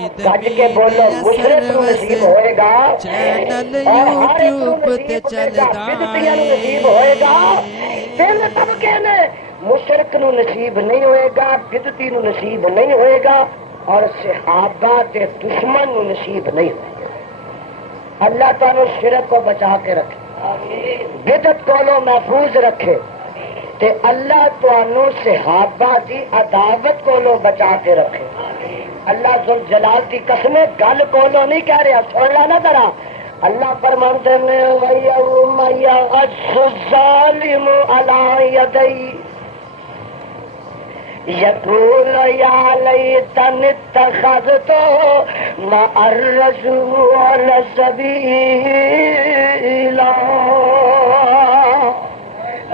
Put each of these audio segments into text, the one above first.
گج کے بولو مشرق نو نصیب ہوئے گا چینل اور ہر ایک نو یوٹیوب تے نصیب ہوئے گا چلدا بدعتیاں نو نصیب ہوئے گا تین طبقے نے مشرق نو نصیب نہیں ہوئے گا بدعتی نو نصیب نہیں ہوئے گا اور صحابہ کے دشمن نو نصیب نہیں ہوئے گا اللہ تعالی شرک کو بچا کے رکھے بدعت کو محفوظ رکھے تے اللہ تعالی صحابہ دی عداوت کو بچا کے رکھے اللہ ذل جلال کی قسم گل کولو نہیں کہہ رہا سن لا نا ذرا اللہ فرماتے ہیں وَيَوْمَ يَعَضُّ الظَّالِمُ عَلَىٰ يَدَيْهِ يَقُولُ يَا لَيْتَنِي اتَّخَذْتُ مَعَ الرَّسُولِ سَبِيلًا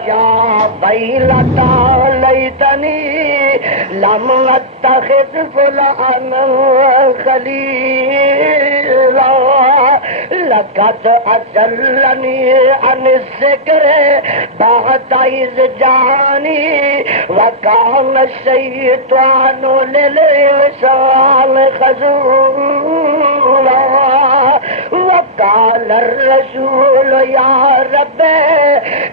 یا ویلتا لیتنی لم اتخذ فلانا خلیلا لقد اضلنی عن الذکر بعد اذ جاءنی وکان الشیطان للانسان خذولا وقال الرسول یا رب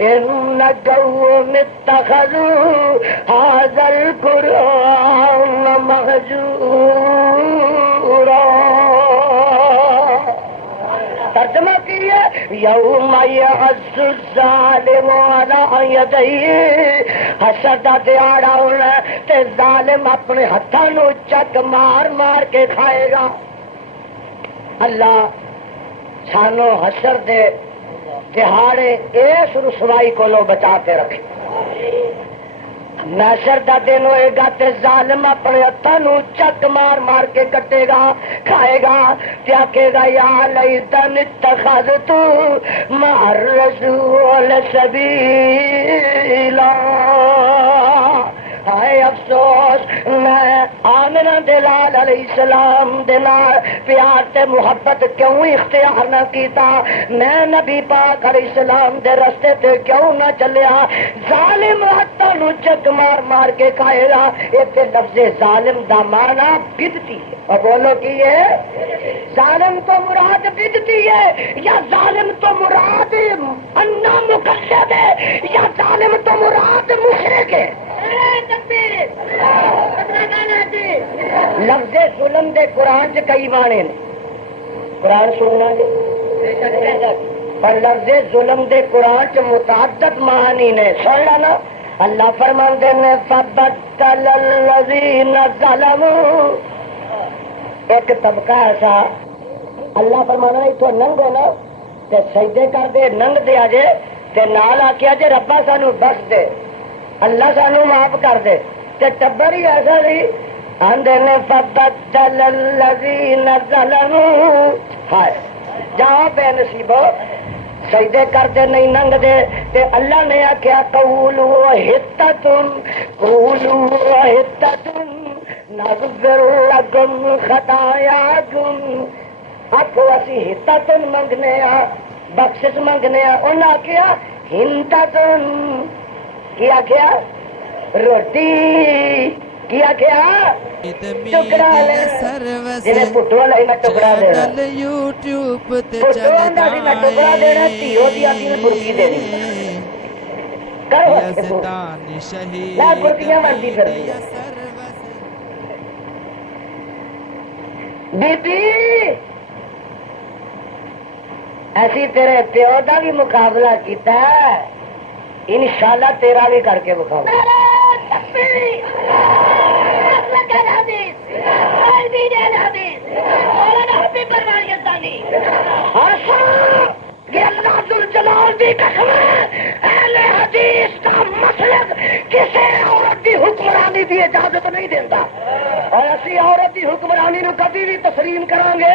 ان قوم اتخذوا هذا القرآن مهجورا ترجمہ کیے یوم یعض الظالم علی یدیہ حشر دا دیہاڑا ہونا تے ظالم اپنے ہتھاں نو چک مار مار کے کھائے گا اللہ سانو حشر دے دہاڑے اس رسوائی کو بچا کے رکھے محشر دا دن ہوئے گا تے ظالم اپنے ہتھاں نو چک مار مار کے کٹے گا کھائے گا کیا کہے گا یا لیتنی اتخذت مع الرسول سبیلا ہائے افسوس میں آمنہ دلال علیہ السلام دلال پیار تے محبت کیوں اختیار نہ کیتا میں نبی پاک علیہ السلام دے رستے تے کیوں نہ چلیا ظالم ہتھاں نو چک مار مار کے کھائے گا ایتھے لفظ ظالم دا معنی بدعتی ہے اور بولو کی ہے ظالم تو مراد بدعتی ہے یا ظالم تو مراد انا مقلد ہے یا ظالم تو مراد مشرک ہے لفظ ظلم دے قرآن چ کئی معنی نے قرآن سننا جی پر لفظ ظلم دے قرآن چ متعدد معنی نے سن لا اللہ فرماندے نے فبدل الذین ظلموا ایک طبقہ ایسا اللہ فرمانا اتو ننگ ہے نا تے سجدے کر دے ننگ دے آجے تے نال آکیا جے ربا سانو بخش دے اللہ سانو معاف کر دے تے ٹبر ہی ایسا سی آندے نے فبدل الذین ظلموا ہائے جہاں بے نصیبو سجدے کرتے نہیں ننگ دے تے اللہ نے آکھیا قولوا حتتن نغفر لکم خطایاکم آکھو اسی حتتن منگنے بخشش منگنے انہاں آکھیا ہنتتن کیا کیا روٹی کیا کیا ٹکڑا لے جنہیں پٹو لئی میں ٹکڑا دینا یوٹیوب تے پٹو آندا سی میں ٹکڑا دینا تیو دی آتی میں برکی دینی کرو یزدان شہید لا برکیاں بنتی پھر دیا بی بی ایسی تیرے پیو دا بھی مقابلہ کیتا ہے انشاءاللہ تیرا بھی کر کے بکھاؤ اللہ ذل جلال دی قسم اہل حدیث کا مسلک کسی عورت دی حکمرانی دی اجازت نہیں دیتا اور اسی عورت دی حکمرانی نو کبھی بھی تسلیم کریں گے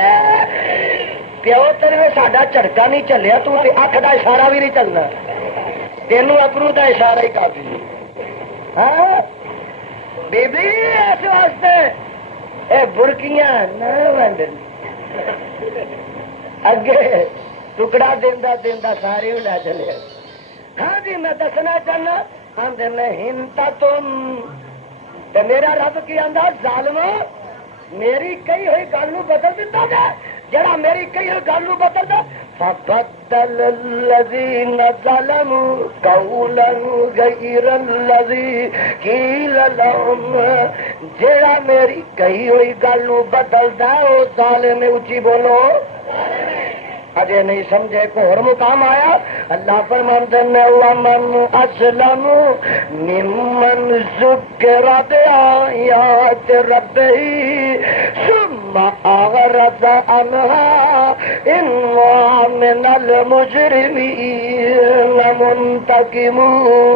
پیو تیرے ساڈا جھڑکا نہیں چلیا تو اکھ دا اشارہ بھی نہیں چلنا تینوں ابرو کا اشارہ ہی کافی ہاں بی بی اس واسطے اے برکیاں نہ ونڈن اگے ٹکڑا دیندا دیندا سارے لے چلے ہاں جی میں دسنا چاہنا آندے میں ہنتا تم تے میرا رب کی آندا ظالم میری کئی ہوئی گل نو بدل دیتا جائے جڑا میری کئی ہوئی گل نو بدل دے فبدل الذین ظلموا قولا غیر الذی قیل لهم جڑا میری کئی ہوئی گل نو بدل دے او ظالم اونچی بولو اجے نہیں سمجھے کو اور مقام آیا اللہ فرماتے ہیں ومن اسلم ممن ذکر بآیات ربہ ثم اعرض عنها انا من المجرمین منتقمون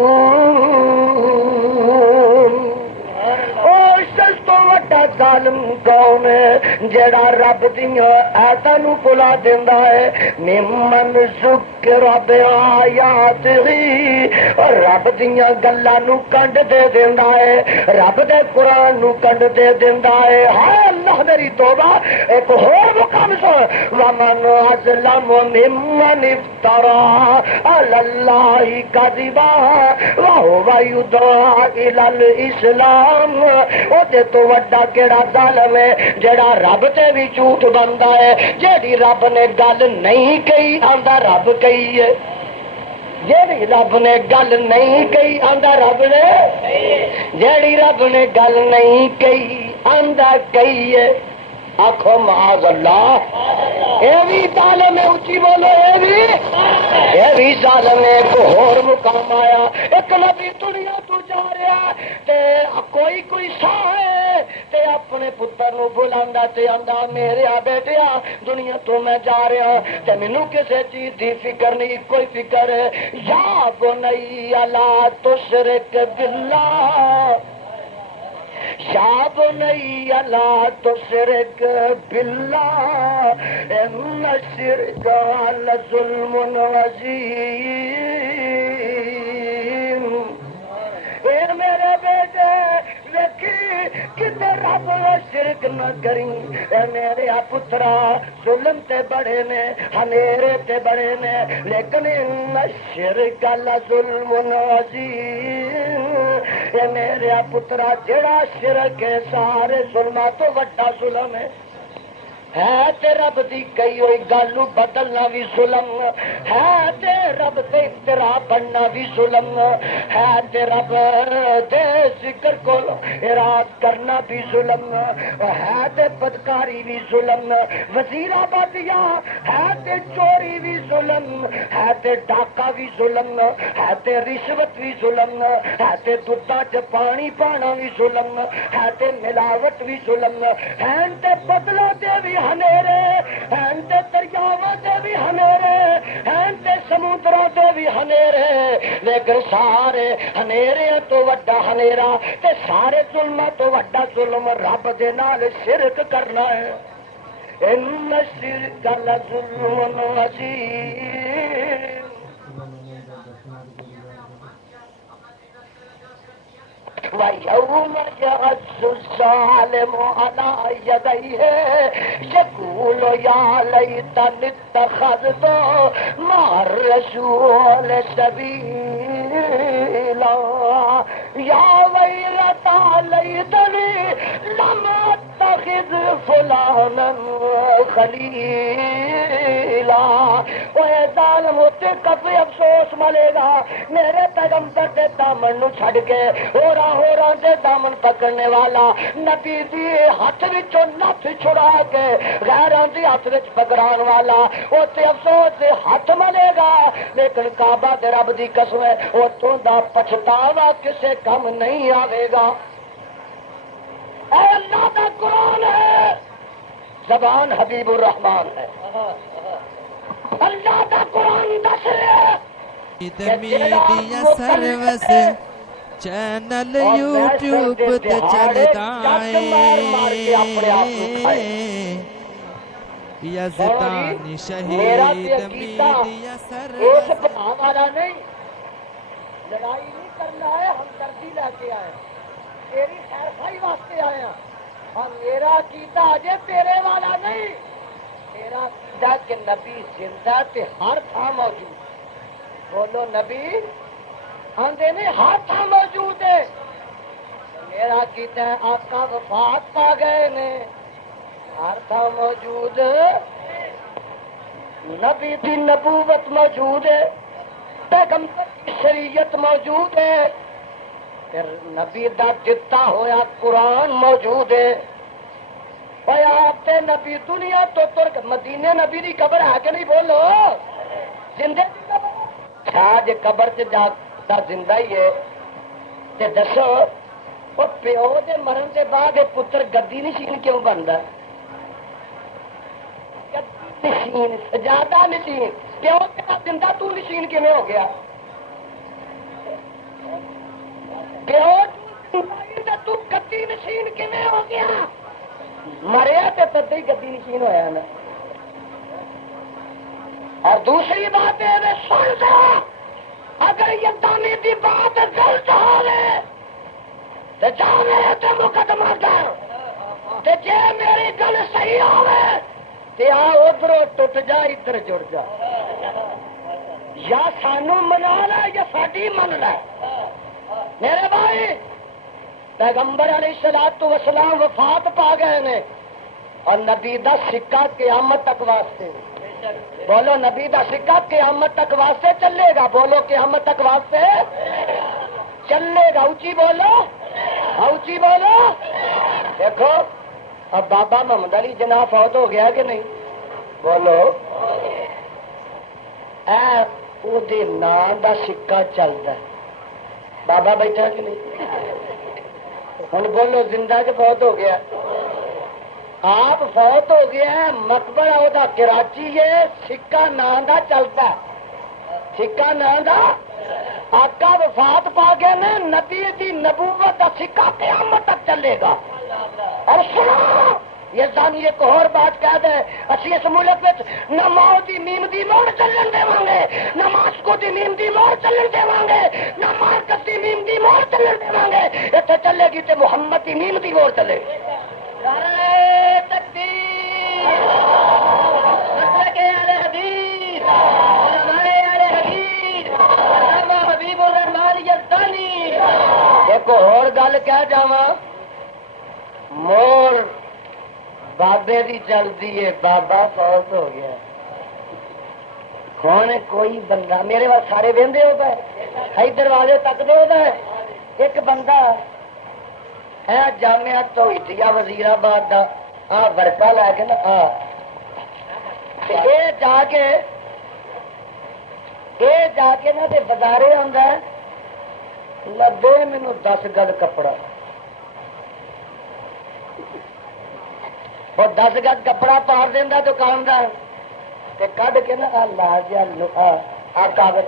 تو وڈا ظالم کون ہے جڑا رب دیاں آیاتاں نو بھلا دیندا ہے ممن ذکر بآیات اور رب دیاں گلاں نو کنڈ دے دیندا ہے رب دے قرآن نو کنڈ دے دیندا ہے ہائے اللہ میری توبہ ایک اور مقام سو ومن اظلم ممن افترا علی اللہ کذبا وهو يدعى الى الاسلام او تے تو وڈا کیڑا ظالم ہے جڑا رب تے بھی جھوٹ بندا ہے جیڑی رب نے گل نہیں کہی آندا رب کہی ہے جیڑی رب نے گل نہیں کہی آندا رب نے جیڑی رب نے گل نہیں کہی آندا کہی ہے آخو معاذ اللہ اے بھی ظالم ہے اونچی بولو اے بھی ظالم ہے ایک اور مقام آیا ایک نبی دنیا تو جا رہا تے کوئی سا ہے تے اپنے پتر نو بلاندا تے آندا میرے بیٹیا دنیا تو میں جا رہا تے مینوں کسے چیز دی فکر نہیں کوئی فکر ہے یا بنی لا تشرک باللہ یا بنی لا تشرک باللہ ان الشرک لظلم عظیم اے میرے بیٹے دیکھی کتے رب شرک نہ کری اے میرے پترا ظلم تے بڑے نے ہنیرے تے بڑے نے لیکن ان الشرک لظلم عظیم اے میرے پترا جڑا شرک ہے سارے ظلماں تو وڈا ظلم ہے تے رب دی کئی ہوئی گل نو بدلنا بھی ظلم ہے تے رب تے افترا بننا بھی ظلم ہے تے رب دے ذکر کو اراد کرنا بھی ظلم ہے تے بدکاری بھی ظلم وزیر آبادیا ہے تے چوری بھی ظلم ہے تے ڈاکہ بھی ظلم ہے تے رشوت بھی ظلم ہے تے دودھاں چ پانی پانا بھی ظلم ہے تے ملاوٹ بھی ظلم ہے تے بدلہ دے بھی ہنیرے ہیں تے دریاواں تے بھی ہنیرے ہیں تے سمندراں تے بھی ہنیرے لیکن سارے ہنیرے تو وڈا ہنیرا تے سارے ظلماں تو وڈا ظلم رب دے نال شرک کرنا ہے ان الشرک لظلم عظیم وَيَوْمَ يَعَضُّ الظَّالِمُ عَلَى يَدَيْهِ يَقُولُ يَا لَيْتَنِي اتَّخَذْتُ مَعَ الرَّسُولِ سَبِيلًا يَا وَيْلَتَى لَيْتَنِي لَمْ أَتَّخِذْ فُلَانًا خَلِيلًا اے ظالم ہوتے کب افسوس ملے گا میرے پیغمبر دے دامن نو چھڑ کے ہورا دے دامن پکڑنے والا نبی دی ہاتھ وچوں نتھ چھڑا کے غیراں دی ہاتھ وچ پکڑان والا اوتے افسوس دے ہاتھ ملے گا لیکن کعبہ دے رب دی قسم ہے اوتوں دا پچھتاوا کسے کم نہیں آوے گا اے اللہ دا قرآن ہے زبان حبیب الرحمان ہے اللہ دا قرآن دس میڈیا سروس چینل یوٹیوب تے چلدا ہے یزدانی شہید میڈیا سروس ہمارا نہیں لڑائی نہیں کرنا ہے ہمدردی لے کے آئے تیری خیر خائی واسطے آئے ہیں اور میرا عقیدہ اجے تیرے والا نہیں میرا عقیدہ کہ نبی زندہ تے ہر تھا موجود بولو نبی آندے نے ہر تھا موجود ہے میرا عقیدہ آقا وفات پا گئے نے ہر تھا موجود نبی دی نبوت موجود ہے پیغمبر کی شریعت موجود ہے پھر نبی دا دتا ہویا قرآن موجود ہے بھائی آپ تے نبی دنیا تو تر مدینے نبی دی قبر ہے کہ نہیں بولو زندے آج قبر سے جا زندہ ہی ہے تے دسو وہ پیو دے مرن کے بعد پتر گدی نشین کیوں بنتا نشین سجادہ نشین پیو تیرا زندہ تو نشین کیویں ہو گیا پیو تو گدی نشین کیویں ہو گیا مریا تو تد ہی گدی نشین ہویا نا اور دوسری بات ہے سن لو اگر یہ دانی کی بات غلط ہے تو جانے تو مقدمہ کر تو جے میری گل صحیح ہوے تے آ ادھر ٹوٹ جا ادھر جڑ جا یا سانو منا لے یا ساڈی من لے میرے بھائی پیغمبر علیہ الصلوۃ والسلام وفات پا گئے نے اور نبی دا سکہ قیامت تک واسطے بولو نبی دا سکہ قیامت تک واسطے چلے گا بولو قیامت تک واسطے چلے گا اونچی بولو اونچی بولو دیکھو اب بابا محمد علی جناح فوت ہو گیا کہ نہیں بولو اے نام دا سکہ چلتا بابا بیٹھا کہ نہیں ہوں بولو زندہ کہ فوت ہو گیا آپ فوت ہو گیا مقبرہ وہ کراچی ہے سکہ نام دا چلتا سکہ نام دا آقا وفات پا گیا نا نبی دی نبوت دا سکہ قیامت تک چلے گا اور سنو یہ زانی ایک اور بات کہہ دے اسی اس ملک میں نہ ماؤ دی میم دی موڑ چلن دے وانگے نہ ماسکو دی میم دی موڑ چلن دے وانگے نہ مارکس دی میم دی موڑ چلن دے وانگے اتنے چلے گی تے محمد دی میم دی موڑ چلے تکبیر مسلک اہل حدیث علماء اہل حدیث علامہ حبیب الرحمن یزدانی ایک اور گل کہہ جاواں مور بابے دی چلتی ہے بابا فوت ہو گیا کون کوئی بندہ میرے پاس سارے وہدے ہوتا ہے ادھر والے تک دے ہوتا ہے ایک بندہ ہے جامعہ توحیدیہ وزیر آباد دا ورکا لے کے نا یہ جا کے نا بازارے آتا ہے لبے مینو 10 گز کپڑا اور 10 گز کپڑا پار دینا دکاندار کھ کے نا لا جا کاغذ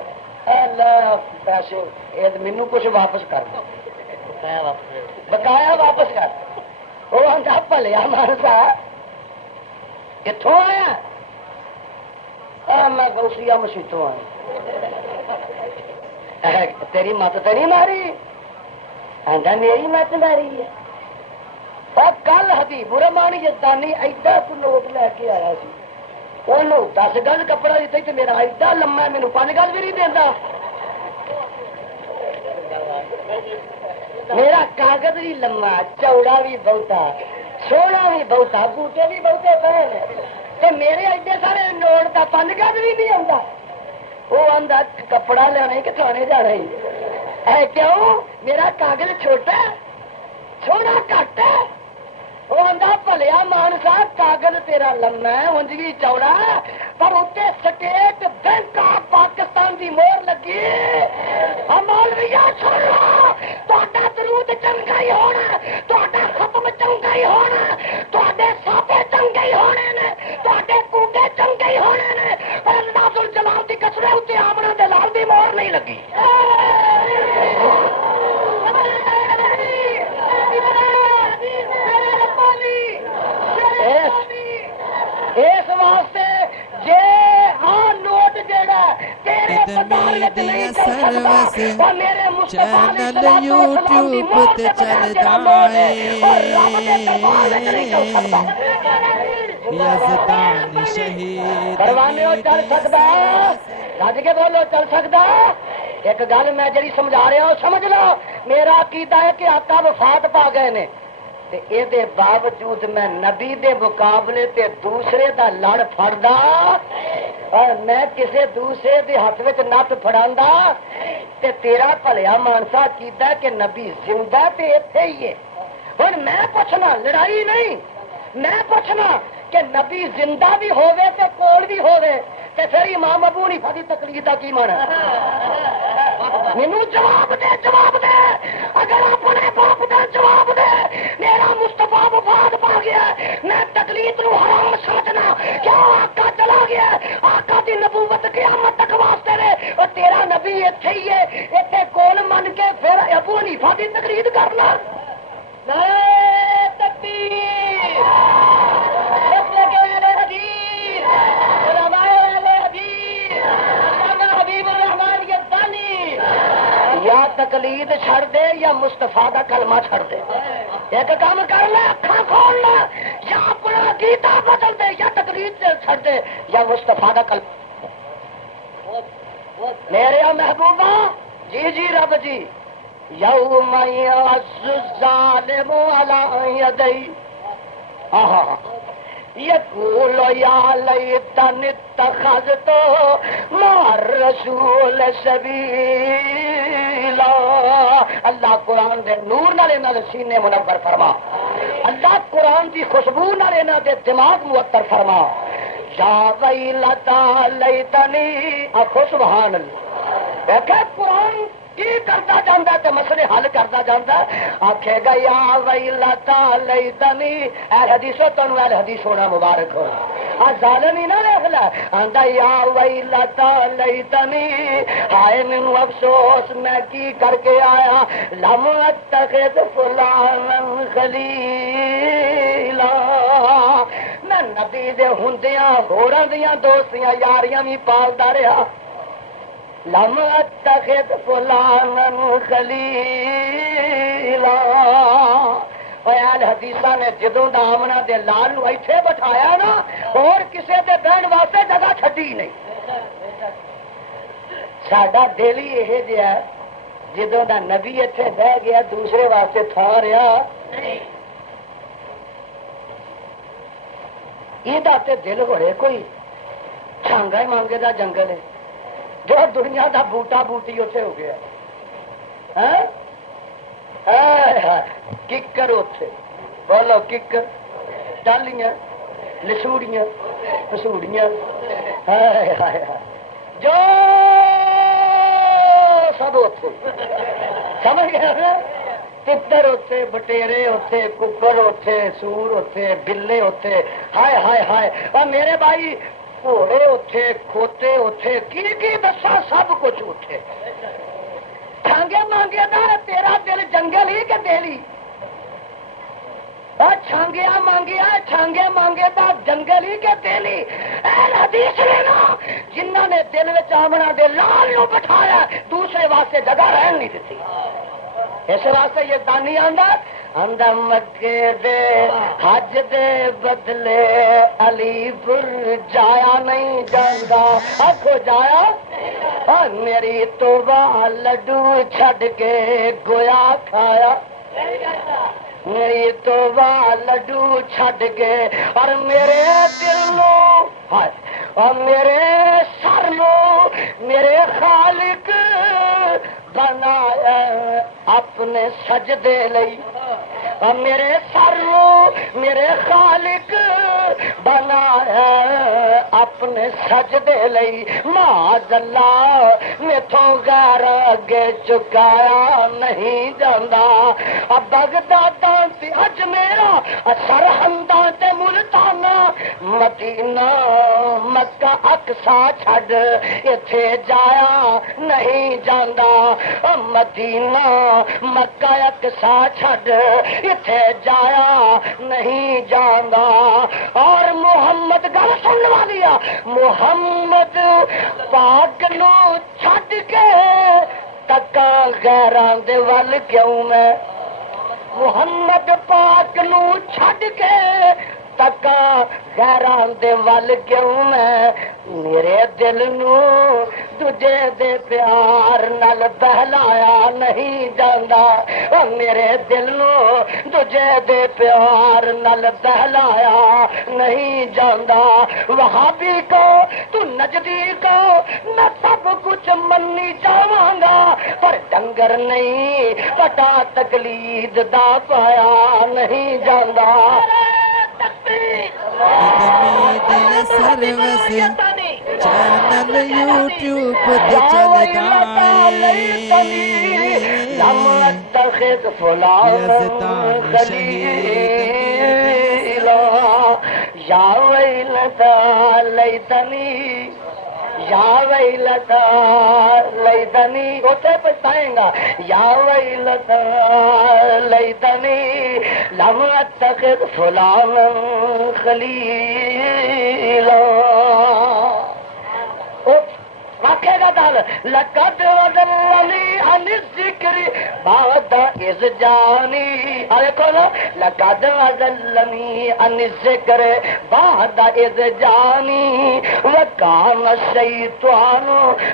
پیسے مینو کچھ واپس کر دو بقایا واپس کر وہ آتا پلیا مانسا کتوں آیا میں گوسیا مسیتوں آیا تیری مت تو نہیں ماری آتا میری مت ماری ہے اور کل حبیب الرحمن یزدانی ایڈا کو نوٹ لے کے آیا سی انہوں 10 گز کپڑا دیتا تو میرا ایڈا لما مینو 5 گز بھی نہیں دینا میرا کاغذ بھی لما چوڑا بھی بہتا سونا بھی بہتا بوٹے بھی بہتے پے میرے ایڈے سارے نوٹ کا 5 گز بھی نہیں آتا وہ آتا کپڑا لینا کہ تھانے جانا ہی کیوں میرا کاغذ چھوٹا سونا گھٹ ہے وہ آتا پلیا مانسا کاغذ تیرا لما ہے انج بھی چوڑا پر اتنے سٹیٹ بینک آف پاکستان کی مور لگی مولویا سن لو تا درود چنگا ہی ہونا تا ختم چنگا ہی ہونا تے ساپے چنگے ہی ہونے نے تے کوٹے چنگے ہی ہونے نے پر اللہ ذل جلال کی قسم اتنے آمنا دے لال دی مور نہیں لگی اس واسطے جے نوٹ جڑا چینل یوٹیوب تے چلدا ہے یزدانی شہید پروانے چل سکدا رج کے بولو چل سکدا ایک گل میں جڑی سمجھا رہا ہوں سمجھ لو میرا عقیدہ ہے کہ آقا وفات پا گئے نے تے اے دے باوجود میں نبی دے مقابلے تے دوسرے دا لڑ پھڑدا اور میں کسے دوسرے دے ہاتھ وچ نت پھڑاندا تے تیرا بھلیا مانسا کیتا کہ نبی زندہ تے ایتھے ہی ہے. ہن میں پوچھنا لڑائی نہیں، میں پوچھنا کہ نبی زندہ بھی ہووے تے کول بھی ہووے تے پھر امام ابو حنیفہ دی تقلید دا کی مانا؟ مینوں جواب دے، جواب دے. اگر اپنے باپ دا جواب دے میرا مصطفیٰ وفات پا گیا میں تقلید نو حرام سمجھنا کیا آقا چلا گیا آقا دی نبوت قیامت تک واسطے رہے اور تیرا نبی ایتھے ہی ہے ایتھے کول من کے پھر ابو حنیفہ دی تقلید کرنا؟ نعرہ تکبیر، مسلک اہل حدیث، علماء اہل حدیث، علامہ حبیب الرحمن یزدانی. یا تقلید چھڑ دے یا مصطفیٰ دا کلمہ چھڑ دے. ایک کام کر لے، اکھاں کھول لے، یا اپنا عقیدہ بدل دے یا تقلید چھڑ دے یا مصطفیٰ دا کلمہ. میرے محبوبہ جی جی رب جی یوم یعض الظالم علی یدی یقول یا لیتنی اتخذت مع الرسول سبیلا. اللہ قرآن دے نور نالے نال سینے منور فرما، اللہ قرآن دی خوشبو نالے نال دے دماغ معطر فرما. یا ویلتا لیتنی آخو سبحان اللہ. دیکھے قرآن کی کرتا جاندہ تے مسئلے حل کرتا جاندہ آکھے گا یا ویلتا لیتنی اہل حدیثو تنو اہل حدیث ہونا مبارک ہو. ظالمی نہ لکھ لے آندہ یا ویلتا لیتنی ہائے منو افسوس میں کی کر کے آیا لم اتخذ فلانا خلیلا. میں نبی دے ہندیاں ہوراں دیاں دوستیاں یاریاں بھی پالدا رہا. لم اتخذ فلانا خلیلا. اہل حدیثاں نے جدوں دا آمنہ دے لال نو ایتھے بٹھایا نا اور کسے دے بہن واسطے جگہ چھڈی نہیں. ساڈا دل ہی یہ جہا جدوں دا نبی ایتھے بہ گیا دوسرے واسطے تھا رہا یہ تے دل بڑے کوئی چھانگا ہی مانگے دا جنگل ہے جو دنیا دا بوٹا بوٹی اتنے ہو گیا. ککر اتنے بولو ککر ٹالیاں لسوڑیاں پسوڑیاں جو سب اتنے سمجھ گیا نا. تتر اتنے بٹیرے اتنے ککر اتنے سور اتنے بلے اتنے ہائے ہائے ہائے. اور میرے بھائی گھوڑے اتے کھوتے اتے کی دسا سب کچھ اتے. چھانگے مانگے دا تیرا دل جنگل ہی کہ دلی چھانگیا مانگیا چھانگے مانگے دا جنگل ہی کہ دلی. اہل حدیث نے نا جنہ نے دل میں آمنا دے لال نو بٹھایا دوسرے واسطے جگہ رہن نہیں دیتی. اس واسطے یہ دانی آندا مکے دے حج دے بدلے علی پور جایا نہیں جاندا. آکھو جایا میری توبہ لڈو چھڈ کے گویا کھایا. میری توبہ لڈو چھڈ کے اور میرے دل نو اور میرے سر نو میرے خالق بنایا اپنے سجدے لئی. اور میرے سر میرے خالق بنایا اپنے سجدے لئی. معاذ اللہ میتھوں غیر اگے چکایا نہیں جاندا. بغداداں تے اجمیرا سرحداں تے ملتانا مدینہ مکہ اقصا چھڈ ایتھے جایا نہیں جاندا. مدینہ مکہ اقصا چھڈ ایتھے جایا نہیں جاندا. اور محمد گل سن لیا محمد پاک نو چھڈ کے تکاں غیراں دے ول کیوں میں. محمد پاک نو چھڈ کے تکاں غیراں دے ول کیوں میں. میرے دل نو دجے دے پیار نال بہلایا نہیں جاندا او میرے دل نو دجے دے پیار نال بہلایا نہیں جاندا وہابی کو تو نجدی کو میں سب کچھ منی جاواں گا پر ڈنگر نہیں پٹا تقلید دا پایا نہیں جاندا میڈیا سروس چینل یوٹیوب تے چلدا اتخذ فلان خلیلا یا ویلتا لیتنی یا ویلتا لیتنی اسے پچھتائیں گا یا ویلتا لیتنی لم اتخذ فلان خلیلا واقعے کا دل لقد وضلنی عن الذکر بعد اذ جانی ارے کولو لقد وضلنی عن الذکر بعد اذ جانی وکان الشیطان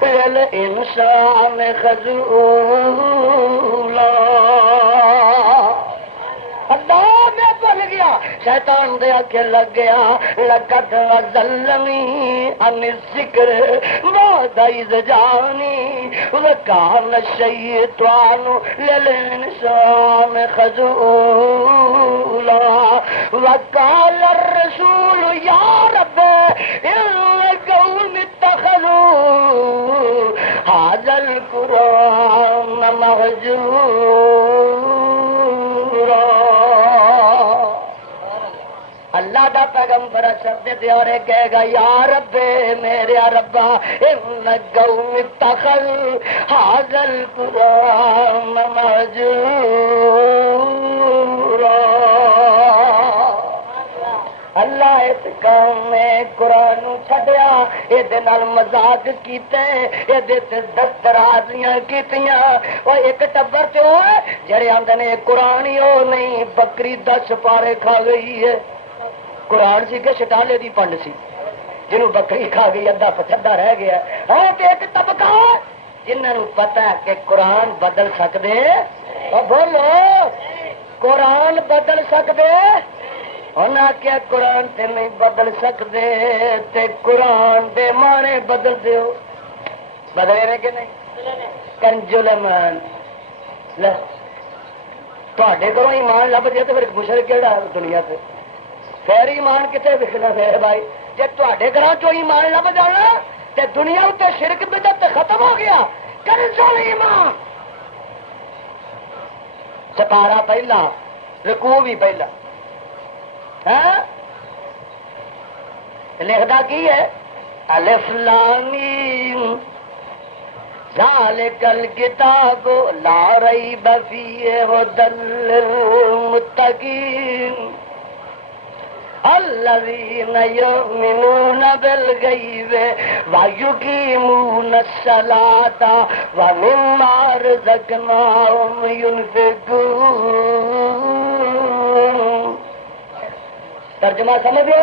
للانسان خذولا اللہ میں بھول گیا شیطان دے آکے لگ گیا لقد وضلنی عن الذکر بعد اذ جانی وکان الشیطان للانسان خذولا وقال الرسول یا رب ان قوم اتخذوا هذا القرآن مهجورا اللہ دا پیغمبر شبد دے اور کہے گا یا رب میرے ربا ان قوم اتخذوا هذا القرآن مهجورا اللہ اس قوم میں قرآن چھڈیا یہ مذاق کیتے یہ دسترازیاں کیتیاں وہ ایک ٹبر چ ہوئے جڑے آندے نے قرآن ہی ہو نہیں بکری 10 پارے کھا گئی ہے قرآن سی کہ شٹالے دی پنڈ سی جنہوں بکری کھا گئی ادھا پچھدا رہ گیا ہے ایک طبقہ جنہوں پتہ ہے کہ قرآن بدل سکدے اور بولو قرآن بدل سکدے انہاں کیا قرآن تے نہیں بدل سکدے تے قرآن دے معنی بدل دیو بدلے نے کہ نہیں کنجلمان لے تواڈے گھروں ایمان لب جائے تو پھر مشرک کیڑا دنیا تے پھر ایمان کتے وکھنا پھر بھائی جے تواڈے گھراں چوں ایمان لب جانا تے دنیا تے شرک بدعت تے ختم ہو گیا کنزل ایمان سپارہ پہلا رکوع بھی پہلا لکھدا کی ہے الف لام میم ذالک الکتاب لا ریب فیہ ھدی للمتقین الذین یؤمنون بالغیب ویقیمون الصلاۃ ومما رزقناہم ینفقون ترجمہ سمجھو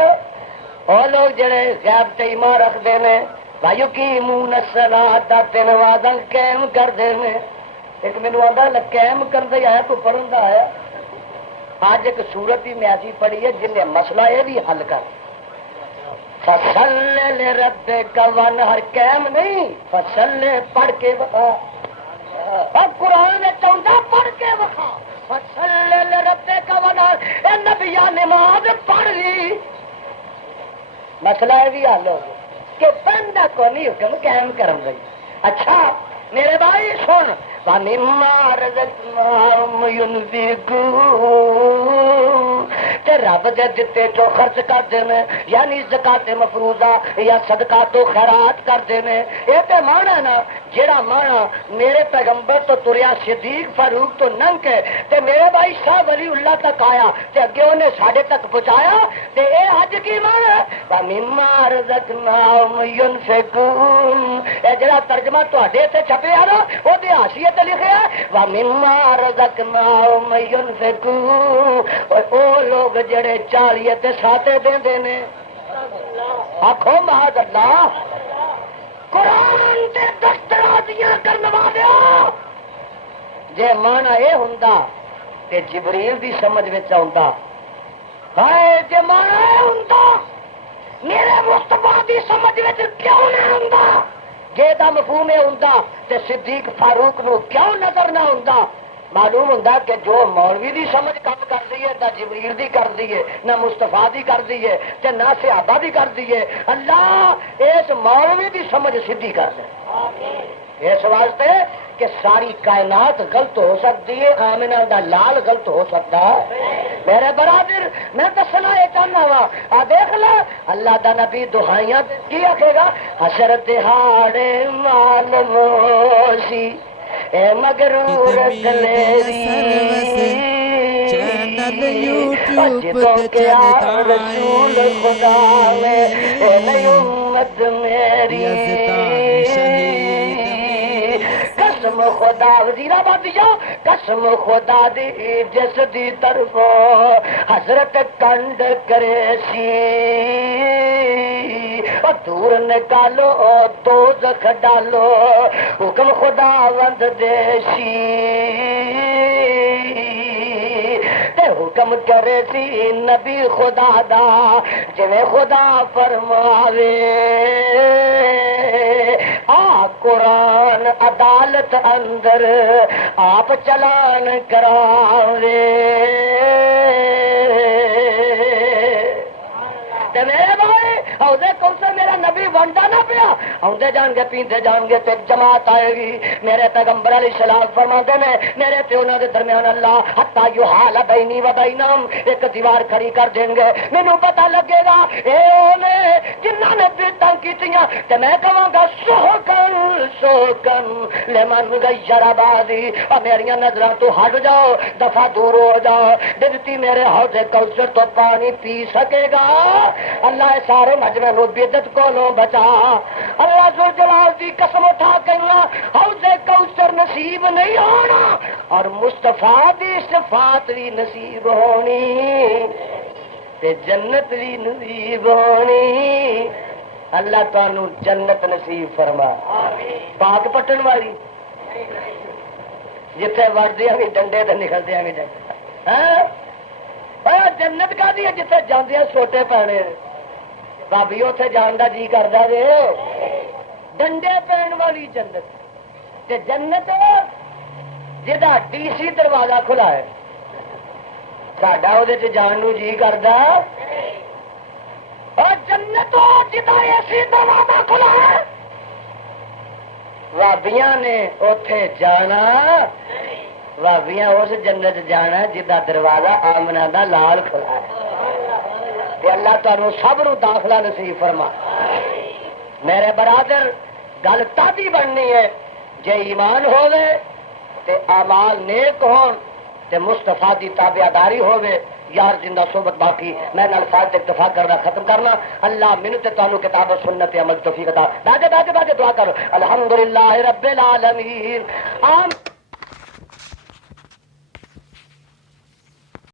وہ لوگ جڑے غیب تے ایمان رکھتے ہیں ویقیمون الصلاۃ تے نمازاں قائم کرتے ہیں ایک مینوں آندا قائم کردا آیا تو پڑھن دا آیا آج ایک سورت ہی میں ایسی پڑھی ہے جن نے مسئلہ یہ بھی حل کر فصل لربک وانحر قائم نہیں فصل پڑھ کے بتا اور قرآن میں چاہتا پڑھ کے بتا فصل لربک وانحر اے نبیہ نماز پڑھ لی مسئلہ یہ بھی حل ہو گیا کہ بندہ کو نہیں حکم قائم کرن دی اچھا میرے بھائی سن وَمِمَّا رَزَقْنَاهُمْ يُنْفِقُونَ تے رب دے دتے جو خرچ کرتے ہیں یعنی زکات مفروضہ یا صدقات و خیرات کرتے ہیں یہ تے مانا نا جڑا مانا میرے پیغمبر تو تریا صدیق فاروق تو ننگ کے تے میرے بھائی شاہ ولی اللہ تک آیا تے اگے انہیں ساڈے تک پہنچایا تے اے اج کی مانا وَمِمَّا رَزَقْنَاهُمْ يُنْفِقُونَ اے جڑا ترجمہ تواڈے تے چھپیا نا او دی حاشیے تے لکھیا وَمِمَّا رَزَقْنَاهُمْ يُنْفِقُونَ او لوگ جڑے 40 تے 7 دیندے نے آکھو معاذ اللہ قرآن دے دسترازیاں کرنے والے جے مانا یہ ہوندا تے جبریل دی سمجھ وچ آوندا ہائے جے مانا یہ ہوندا میرے مصطفیٰ دی سمجھ وچ کیوں نہ ہوندا جے دا مفہوم یہ ہوندا تے صدیق فاروق نو کیوں نظر نہ ہوندا معلوم ہوندا کہ جو مولوی دی سمجھ کم کر دی ہے نہ جبریل دی کر دی ہے نہ مصطفیٰ دی کر دی ہے تے نہ صحابہ دی کر دی ہے اللہ اس مولوی دی سمجھ سیدھی کر دے اس واسطے کہ ساری کائنات غلط ہو سکتی ہے آمنہ دا لال غلط ہو سکتا ہے میرے برادر میں دسنا یہ چاہنا وا دیکھ لو اللہ دا نبی دعائیاں کی آکھے گا حسرت ہاڑے معلوم اے مغرور دلیری چینل یوٹیوب جدوں تے کے چلدا رسول خدا میں اے نئی امت میری یزدان شہید قسم خدا وزیر آباد دیا قسم خدا دی جس دی طرف حضرت کنڈ کرے سی دور نکالو دوزخ ڈالو حکم خدا وند دیسی تے حکم کرے سی نبی خدا دا جویں خدا فرماوے آ قرآن عدالت اندر آپ چلان کراوے تے میرے بھائی اودے کوثر میرا نبی ونڈا نہ پیا اودے جان گے پیندے جان گے تے جماعت آئے گی میرے پیغمبر علیہ السلام فرماتے نے میرے تے انہاں دے درمیان اللہ حتی یحال بینی و بینہم ایک دیوار کھڑی کر دیں گے مینوں پتہ لگے گا اے نے جنہاں نے بدعتاں کیتیاں تے میں کہاں گا سوکن سوکن لمن غیر بازی اور میری نظراں تو ہٹ جاؤ دفعہ دور ہو جاؤ دلتی میرے حوض کوثر تو پانی پی سکے گا اللہ سارے مجمع نو بدعت کو نو بچا اللہ ذو جلال دی قسم اٹھا کہنا حوض کوثر نصیب نہیں ہونا اور مصطفیٰ دی صفات بھی نصیب ہونی تے جنت بھی نصیب ہونی اللہ تانوں جنت نصیب فرما پاک پٹن والی جتھے وڑدیاں بھی ڈنڈے تے نکلدیاں بھی ڈنڈے ہاں جنت کا دی جتھے جاندیاں سوٹے پینے بھابی اتنے جان کا جی کرتا جی ڈنڈے پین والی جنت تے جنت جہاں ڈی سی دروازہ کھلا ہے ساڈا وہ جان نو جی کرتا اور جنت جہاں اے سی دروازہ کھلا ہے بھابیاں نے اتے جانا بھابیاں اس جنت جانا جہاں دروازہ آمنہ دا لال کھلا ہے تے اللہ تعالیٰ سب نو داخلہ نصیب فرما میرے برادر گل تادی بننی ہے جے ایمان ہوے تے اعمال نیک ہون تے مصطفیٰ دی تابعداری ہوے یار زندہ صحبت باقی میں الفاظ اکتفا کرنا ختم کرنا اللہ منت تعلق کتاب و سنت عمل توفیق عطا باجے دعا کرو الحمدللہ رب العالمین آمین